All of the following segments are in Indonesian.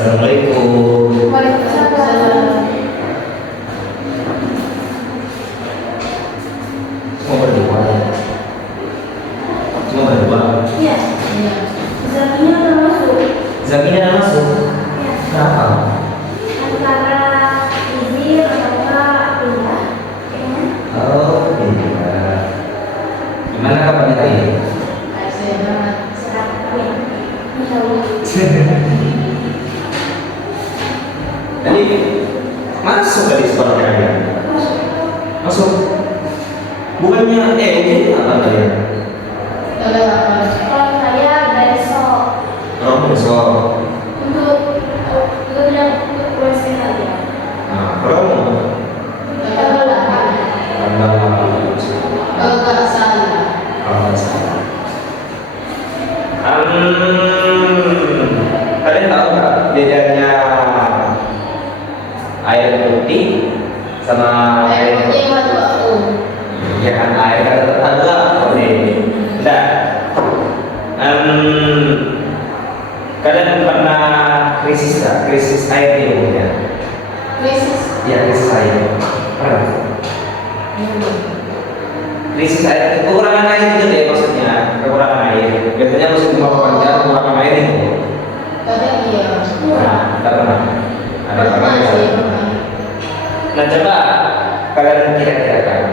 Assalamualaikum. Waalaikumsalam. Cuma berdua ya? Cuma berdua? Iya. Zakinya udah masuk. Zakinya udah masuk? Iya. Kenapa? Antara izin atau enggak pindah. Kayaknya. Oh, pindah. Gimana kabarnya tadi? Sehat. Amin. Insyaallah. Tadi masuk tadi sekolahnya ya? Masuk. Bukannya mungkin apa tadi? Kalau saya besok Oh, besok. untuk bilang untuk proses aja. Nah, kamu? Tanggal 8. Tanggal Kalau nggak salah. kalau nggak salah. Kalian tahu nggak bedanya air putih sama Air putih warna aku. ya kan air ada oke enggak kalian pernah krisis nggak krisis air di rumahnya Krisis. ya krisis air pernah krisis air kekurangan air itu deh maksudnya kekurangan air biasanya musim panjang kekurangan air itu Kadang iya. nah tidak pernah ada pernah ya? Nah coba kalian kira-kirakan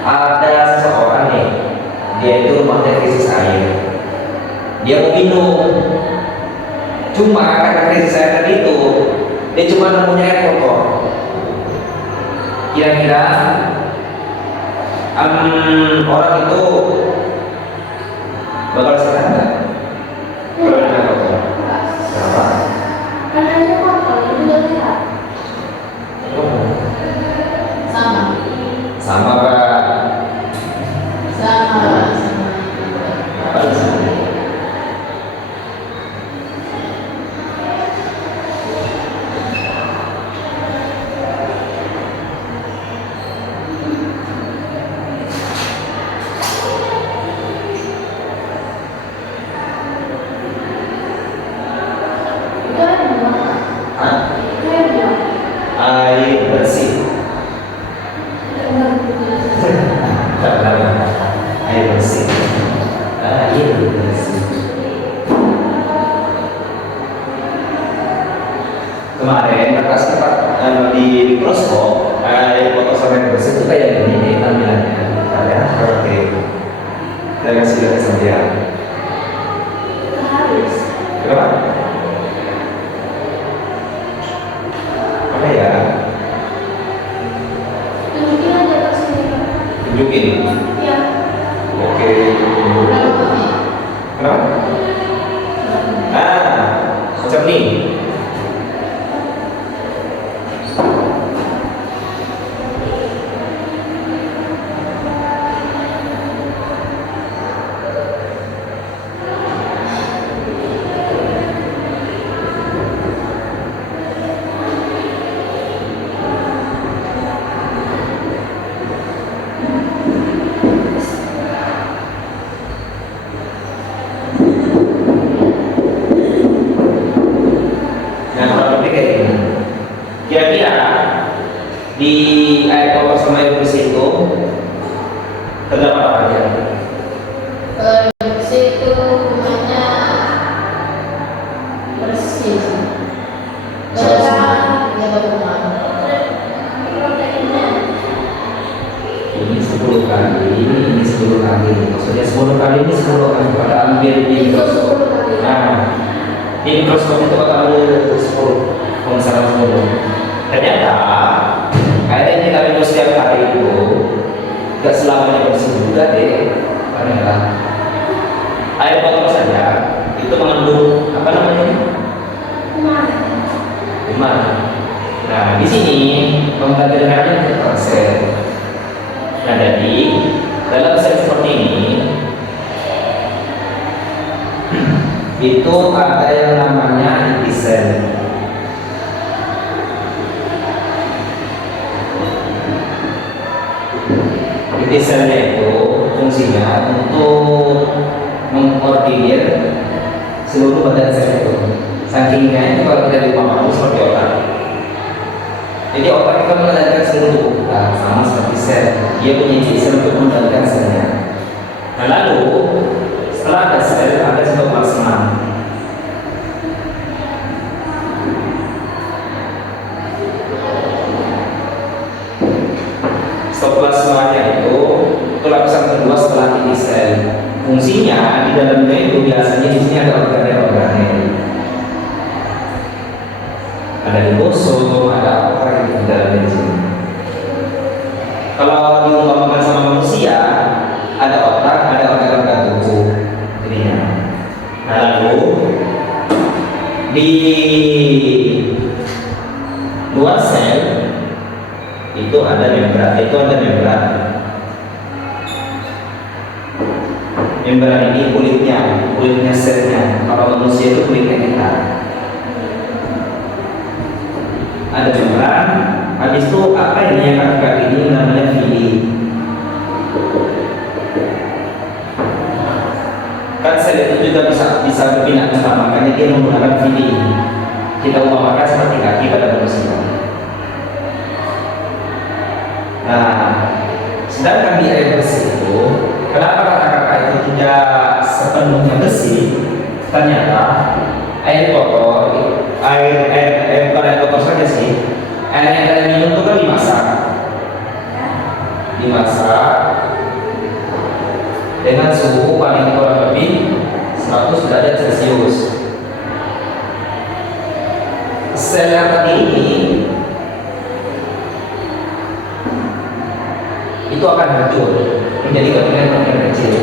ada seseorang nih dia itu rumahnya krisis air dia mau minum cuma karena krisis air tadi itu dia cuma nemunya air kotor kira-kira orang itu bakal sehat nggak kalau ada kotor kenapa? Karena itu kotor, itu udah sehat. Sama. Sama Pak. Sama. Apa di sana? Itu air buah. Hah? Itu air buah. Air bersih. Air bersih. Air bersih. Kemarin pas sempat di mikroskop air kotor sama air bersih itu kayak gini nih tampilannya. Kalian oke. Saya kasih lihat saja. Harus. Kenapa? Apa ya? Tunjukin aja ke sini. Tunjukin. Ya. Oke. Berapa kali? Kenapa? Macam ni. Nah, kurang lebih kayak gini. Kira-kira di air kotor sama air bersih itu terdapat apa aja? Bersih itu hubungannya bersih. Karena ya hubungan. Proteinnya. Ini 10 kali, ini 10 kali. Maksudnya 10 kali ini 10 kali pada ambil di Itu mikroskop. 10 kali. Nah, di mikroskop itu pada ambil 10 pemisahan 10. Ternyata air yang kita minum setiap hari itu gak selamanya bersih juga deh. Ternyata air kotor saja itu mengandung apa namanya? Kuman. Nah, di sini pembelajarannya itu konsep. Nah, jadi dalam sel seperti ini itu ada yang namanya inti sel. Inti selnya itu fungsinya untuk mengkoordinir seluruh badan sel itu. Saking indahnya itu kalau kita diumpamakan seperti otak. Jadi otak itu mengendalikan seluruh tubuh kita sama seperti sel. Dia punya sel untuk mengendalikan selnya. Nah lalu setelah ada sel ada sitoplasma. Sitoplasmanya itu lapisan kedua setelah inti sel. Fungsinya di dalamnya itu biasanya di sini ada organel-organel. Ada ribosom, ada apa gitu di dalamnya di sini. Kalau diumpamakan sama manusia, ada otak, ada organ-organ tubuh. Jadinya. Nah lalu di luar sel itu ada membran. Membran ini kulitnya selnya. Kalau manusia itu kulitnya kita. Ada membran. Habis itu apa ini yang kaki ini namanya villi. Kan sel itu juga bisa berpindah tempat, makanya dia menggunakan villi. Kita umpamakan seperti kaki pada manusia. Nah, sedangkan di air bersih itu, kenapa kata-kata itu tidak sepenuhnya bersih? Ternyata air kotor, bukan air kotor saja sih. Air yang kalian minum itu kan dimasak dengan suhu paling kurang lebih 100 derajat Celcius. Sel yang tadi ini itu akan hancur menjadi kepingan-kepingan kecil.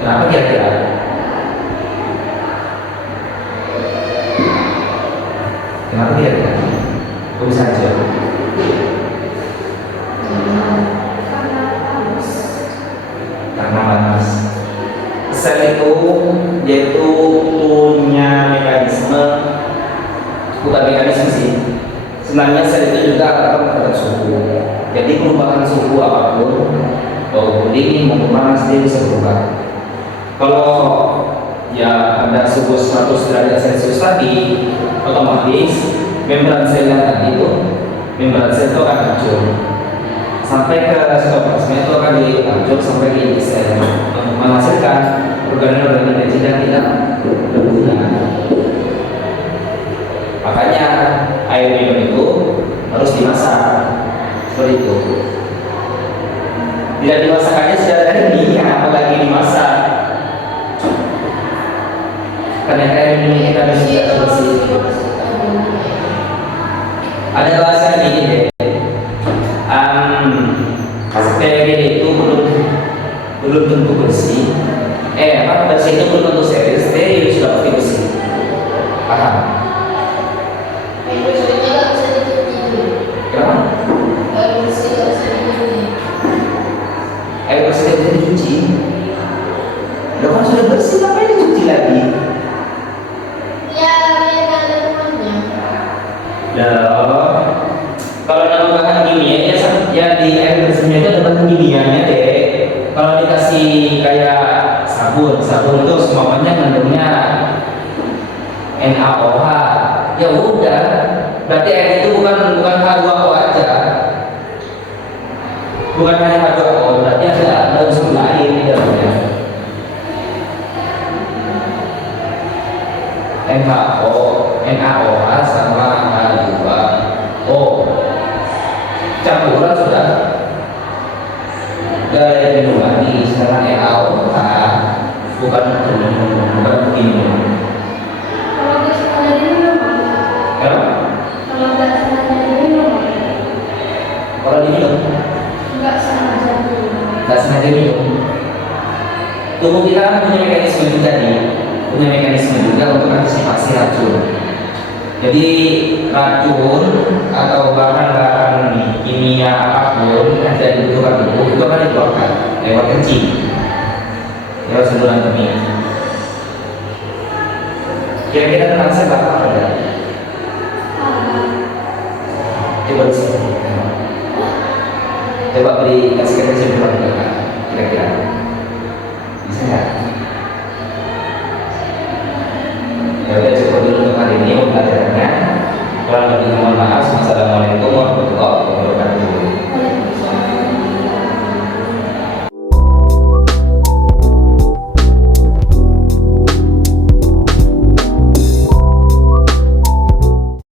Kenapa kira-kira? Kenapa kira-kira? Kok bisa hancur? Karena panas. Sel itu dia itu punya mekanisme, bukan mekanisme sih. Sebenarnya sel itu juga akan terhadap suhu. Jadi perubahan suhu apapun, mau dingin mau panas dia bisa berubah. Kalau ya ada suhu 100 derajat Celcius tadi, otomatis membran sel yang tadi itu, membran sel itu akan hancur sampai ke sitoplasma, itu akan dihancur sampai ke inti sel, menghasilkan organel-organel kecil yang tidak berguna. Makanya air minum itu harus dimasak seperti itu. Tidak dimasakkannya sudah ada minyak, apalagi dimasak. Karena air minum kita tidak bersih. Ada bahasa gini deh. Steril itu belum tentu bersih. Bersih itu belum tentu steril. Steril sudah pasti bersih. Paham? Kenapa? Air bersih itu dicuci. Loh kan sudah bersih, ngapain dicuci lagi? Ya, yang ada temannya. Loh, kalau nama bahan kimia ya di air bersihnya itu ada bahan kimianya deh. Kalau dikasih kayak sabun itu semuanya mengandungnya NaOH. Ya udah, berarti air itu bukan H2O aja. Bukan hanya H2O, berarti ada unsur lain di dalamnya. NaOH sama H2O. Campuran sudah dari minuman sekarang NaOH bukan begini. Kalau nggak sengaja diminum, Kenapa? kalau nggak sengaja diminum, Kalau diminum nggak sengaja diminum. nggak sengaja minum, tubuh kita kan punya mekanisme juga nih, untuk antisipasi racun. Jadi racun atau bahan-bahan kimia apapun yang tidak dibutuhkan tubuh itu akan dikeluarkan lewat kencing, lewat saluran kemih. Kira-kira tentang sebab apa ada? Coba disini. Coba beri kasih kesimpulan kira-kira bisa nggak? Ya udah cukup dulu untuk hari ini pembelajarannya. Kurang lebih mohon maaf. Wassalamualaikum.